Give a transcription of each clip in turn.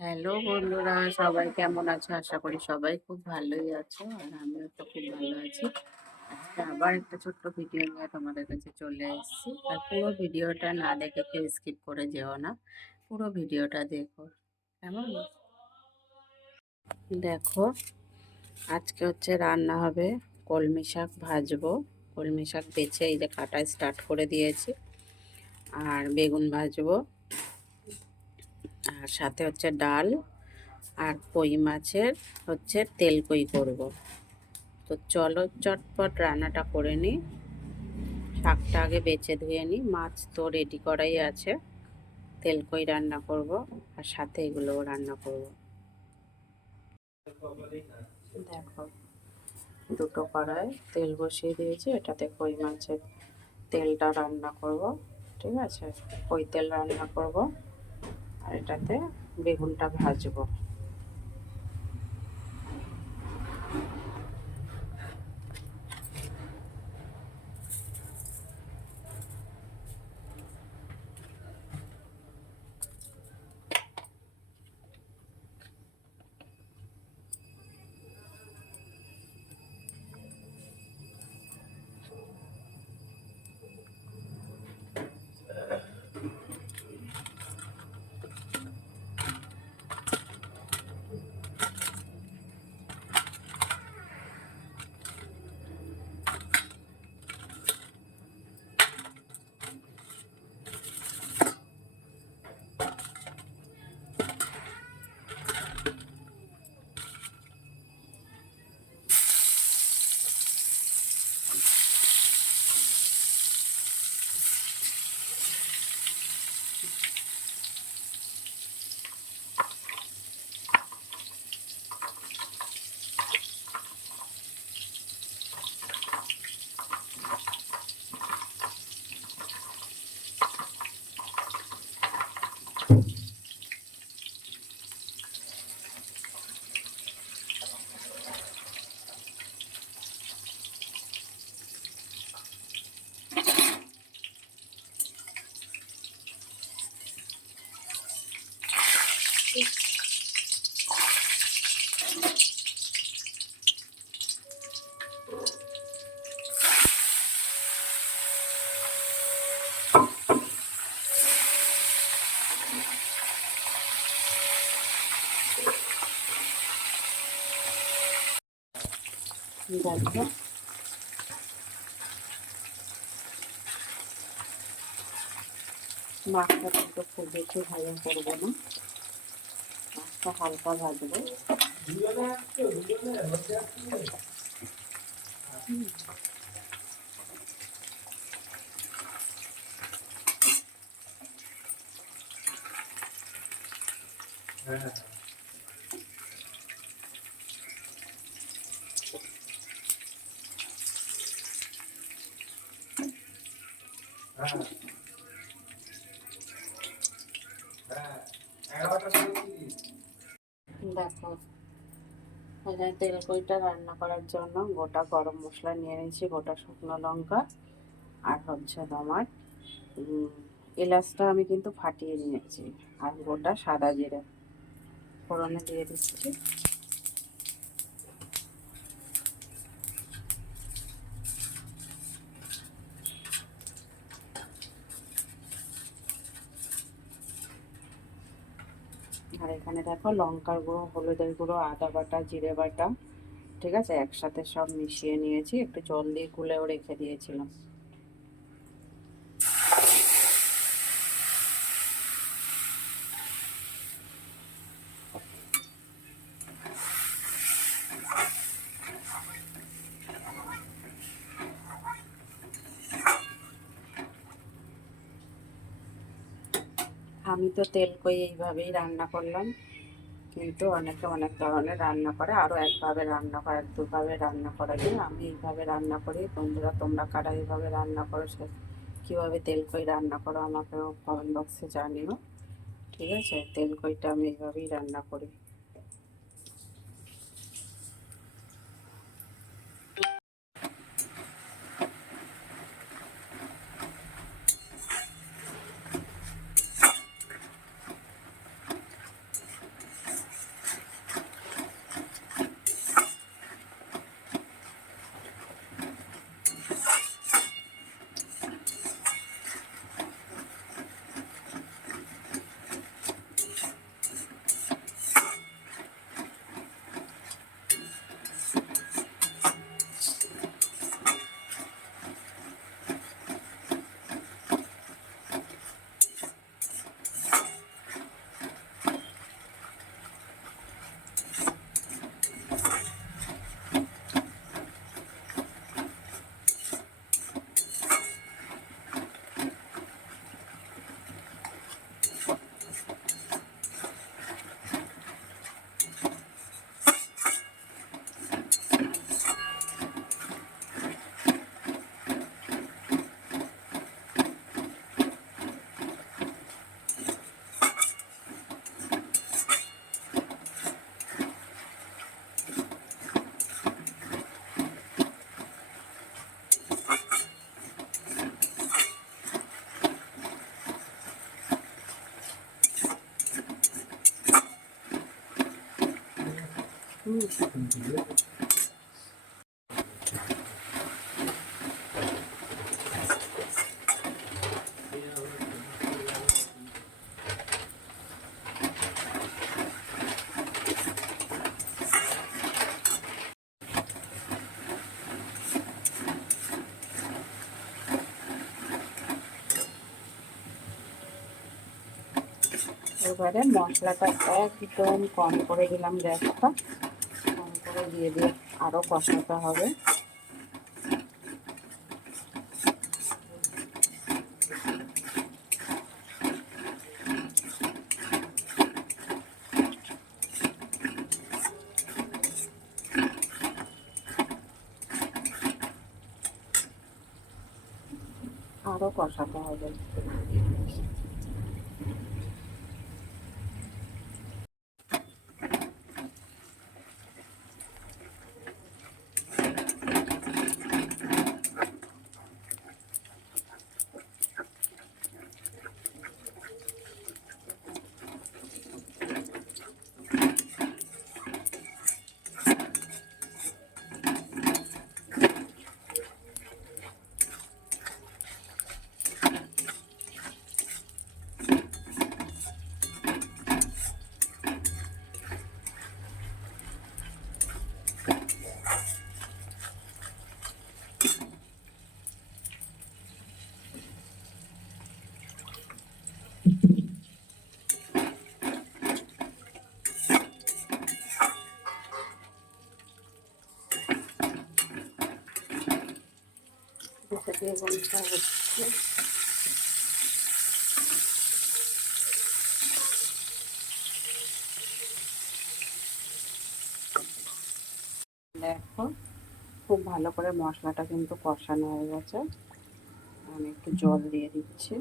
Hello বন্ধুরা, সবাই কেমন আছো? আশা করি সবাই খুব ভালোই আছো, আর আমিও তো খুব ভালো আছি। আজকে আবার একটা ছোট্ট ভিডিও নিয়ে তোমাদের কাছে চলে এসেছি। আর পুরো ভিডিওটা না দেখে কেউ স্কিপ করে যেও না, পুরো ভিডিওটা দেখো। কেমন? দেখো, আজকে হচ্ছে রান্না হবে কলমি শাক ভাজবো। কলমি শাক বেছে এই যে কাটা স্টার্ট করে দিয়েছি। আর বেগুন ভাজবো, আর সাথে হচ্ছে ডাল, আর কই মাছের হচ্ছে তেল কই করব। তো চলো চটপট রান্নাটা করে নিই। শাকটা আগে বেছে ধুয়ে নিই, মাছ তো রেডি করাই আছে। তেল কই রান্না করব, আর সাথে এগুলোও রান্না করব। দেখো, দুটো কড়াই তেল বসিয়ে দিয়েছি, এটাতে কই মাছের তেলটা রান্না করব। ঠিক আছে, কই তেল রান্না করব, আর এটাতে বেগুনটা ভাজবো। দেখো, মাছটা কিন্তু খুব বেশি ভালো করবো না, মাছটা হালকা ভাজবো। দেখো, এখানে তেলকইটা রান্না করার জন্য গোটা গরম মশলা নিয়ে নিয়েছি, গোটা শুকনো লঙ্কা, আর হচ্ছে তোমার এলাচটা আমি কিন্তু ফাটিয়ে নিয়েছি, আর গোটা সাদা জিরে ফোড়নে দিয়ে দিচ্ছি। আর এখানে দেখো, লঙ্কার গুঁড়ো, হলুদের গুঁড়ো, আদা বাটা, জিরে বাটা, ঠিক আছে, একসাথে সব মিশিয়ে নিয়েছি, একটু জল দিয়ে গুলেও রেখে দিয়েছিলাম। আমি তো তেল কই এইভাবেই রান্না করলাম, কিন্তু অনেকে অনেক ধরনের রান্না করে, আরও একভাবে রান্না করে, দুভাবে রান্না করা যায়। আমি এইভাবে রান্না করি। বন্ধুরা, তোমরা কারা এইভাবে রান্না করো, সে কীভাবে তেল কই রান্না করো আমাকেও কমেন্ট বক্সে জানিও। ঠিক আছে, তেল কইটা আমি এইভাবেই রান্না করি। এবারে মশলাটা একদম কম করে দিলাম, গ্যাসটা কম করে দিয়ে আরও কষাতে হবে। আরও কষাতে হবে। বেগুনটা হচ্ছে দেখো খুব ভালো করে মশলাটা কিন্তু কষানো হয়ে গেছে। আমি একটু জল দিয়ে দিচ্ছি।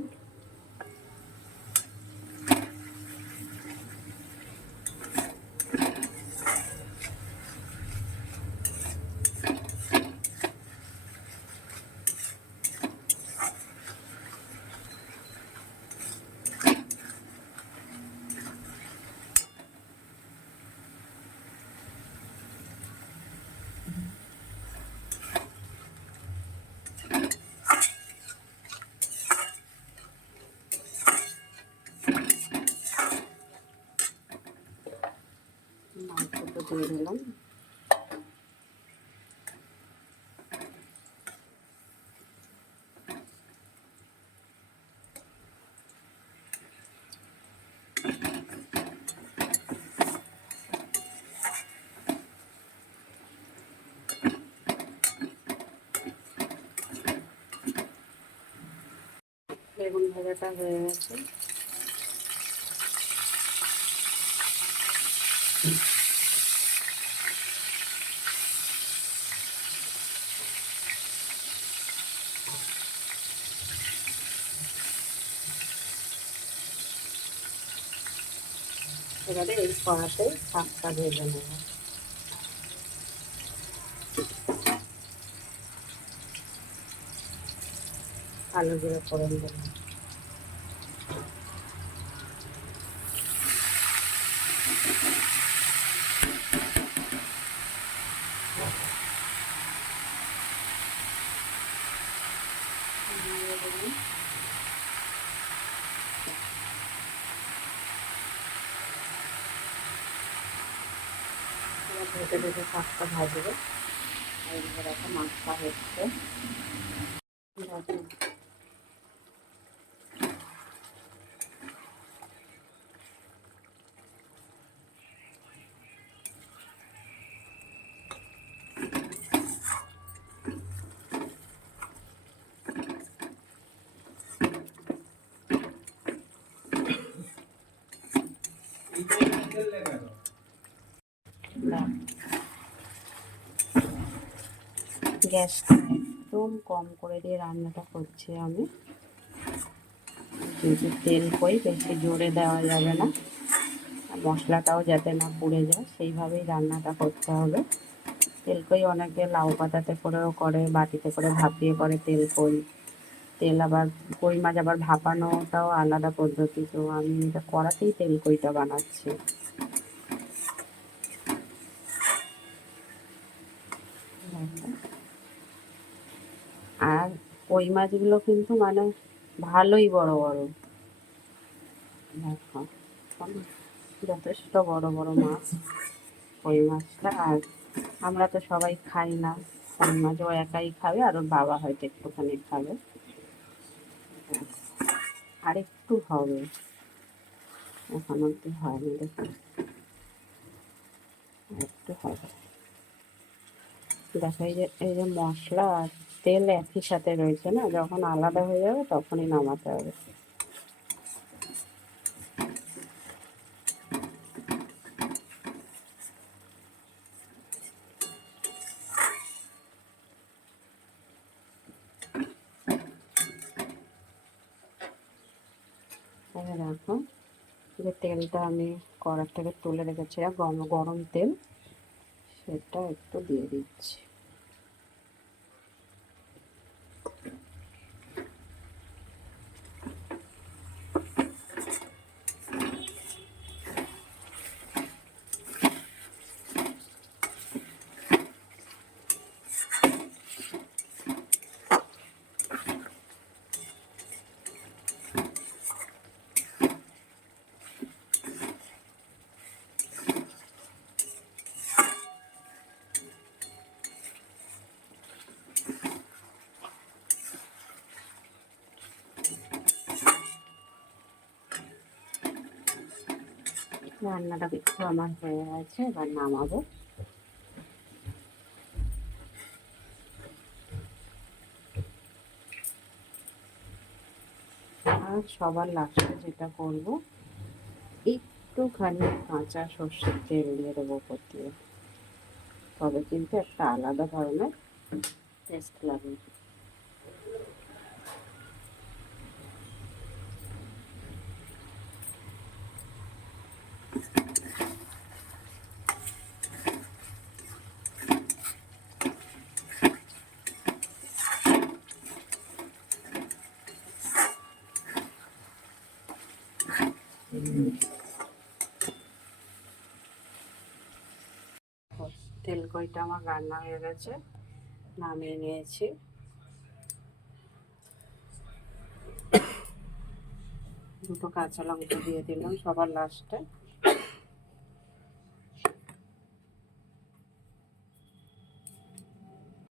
মাংসটা দিয়ে দিলাম। বেগুন ভাজাটা হয়ে গেছে। এবারে এই কড়াতে শাকটা ভেজে নেব। আলু জিরে ফোড়ন দেব। ভেজে ভেজে শাকটা ভাজবে। এইদিকে দেখো মাছটা হচ্ছে। গ্যাসটা একদম কম করে দিয়ে রান্নাটা করছি আমি, কিন্তু তেল কই বেশি জোরে দেওয়া যাবে না, মশলাটাও যাতে না পুড়ে যায় সেইভাবেই রান্নাটা করতে হবে। তেল কই অনেকে লাউ পাতাতে করেও করে, বাটিতে করে ভাপিয়ে করে তেল কই। তেল আবার কই মাছ আবার ভাপানোটাও আলাদা পদ্ধতি, তো আমি এটা কড়াতেই তেল কইটা বানাচ্ছি। কই মাছগুলো কিন্তু মানে ভালোই বড় বড়, দেখো যথেষ্ট বড় বড় মাছ কই মাছটা। আর আমরা তো সবাই খাই না কই মাছ, ও একাই খাবে আর ওর বাবা হয়তো একটুখানি খাবে, আর একটু হবে, এখন অব্দি হয়নি, দেখুন একটু হবে। দেখো এই যে মশলা আর তেল একই সাথে রয়েছে না, যখন আলাদা হয়ে যাবে তখনই নামাতে হবে। দেখো যে তেলটা আমি কড়ার থেকে তুলে রেখেছিলাম, গরম তেল, সেটা একটু দিয়ে দিচ্ছি। রান্নাটা একটু আমার হয়ে গেছে, এবার নামাবো। আর সবার লাস্টে যেটা করব, একটুখানি কাঁচা সর্ষের তেল দিয়ে দেবো উপর দিয়ে, তবে কিন্তু একটা আলাদা ধরনের টেস্ট লাগবে। তেলকইটা আমার রান্না হয়ে গেছে, নামিয়ে নিয়েছি। দুটো কাঁচা লঙ্কা দিয়ে দিলাম সবার লাস্টে।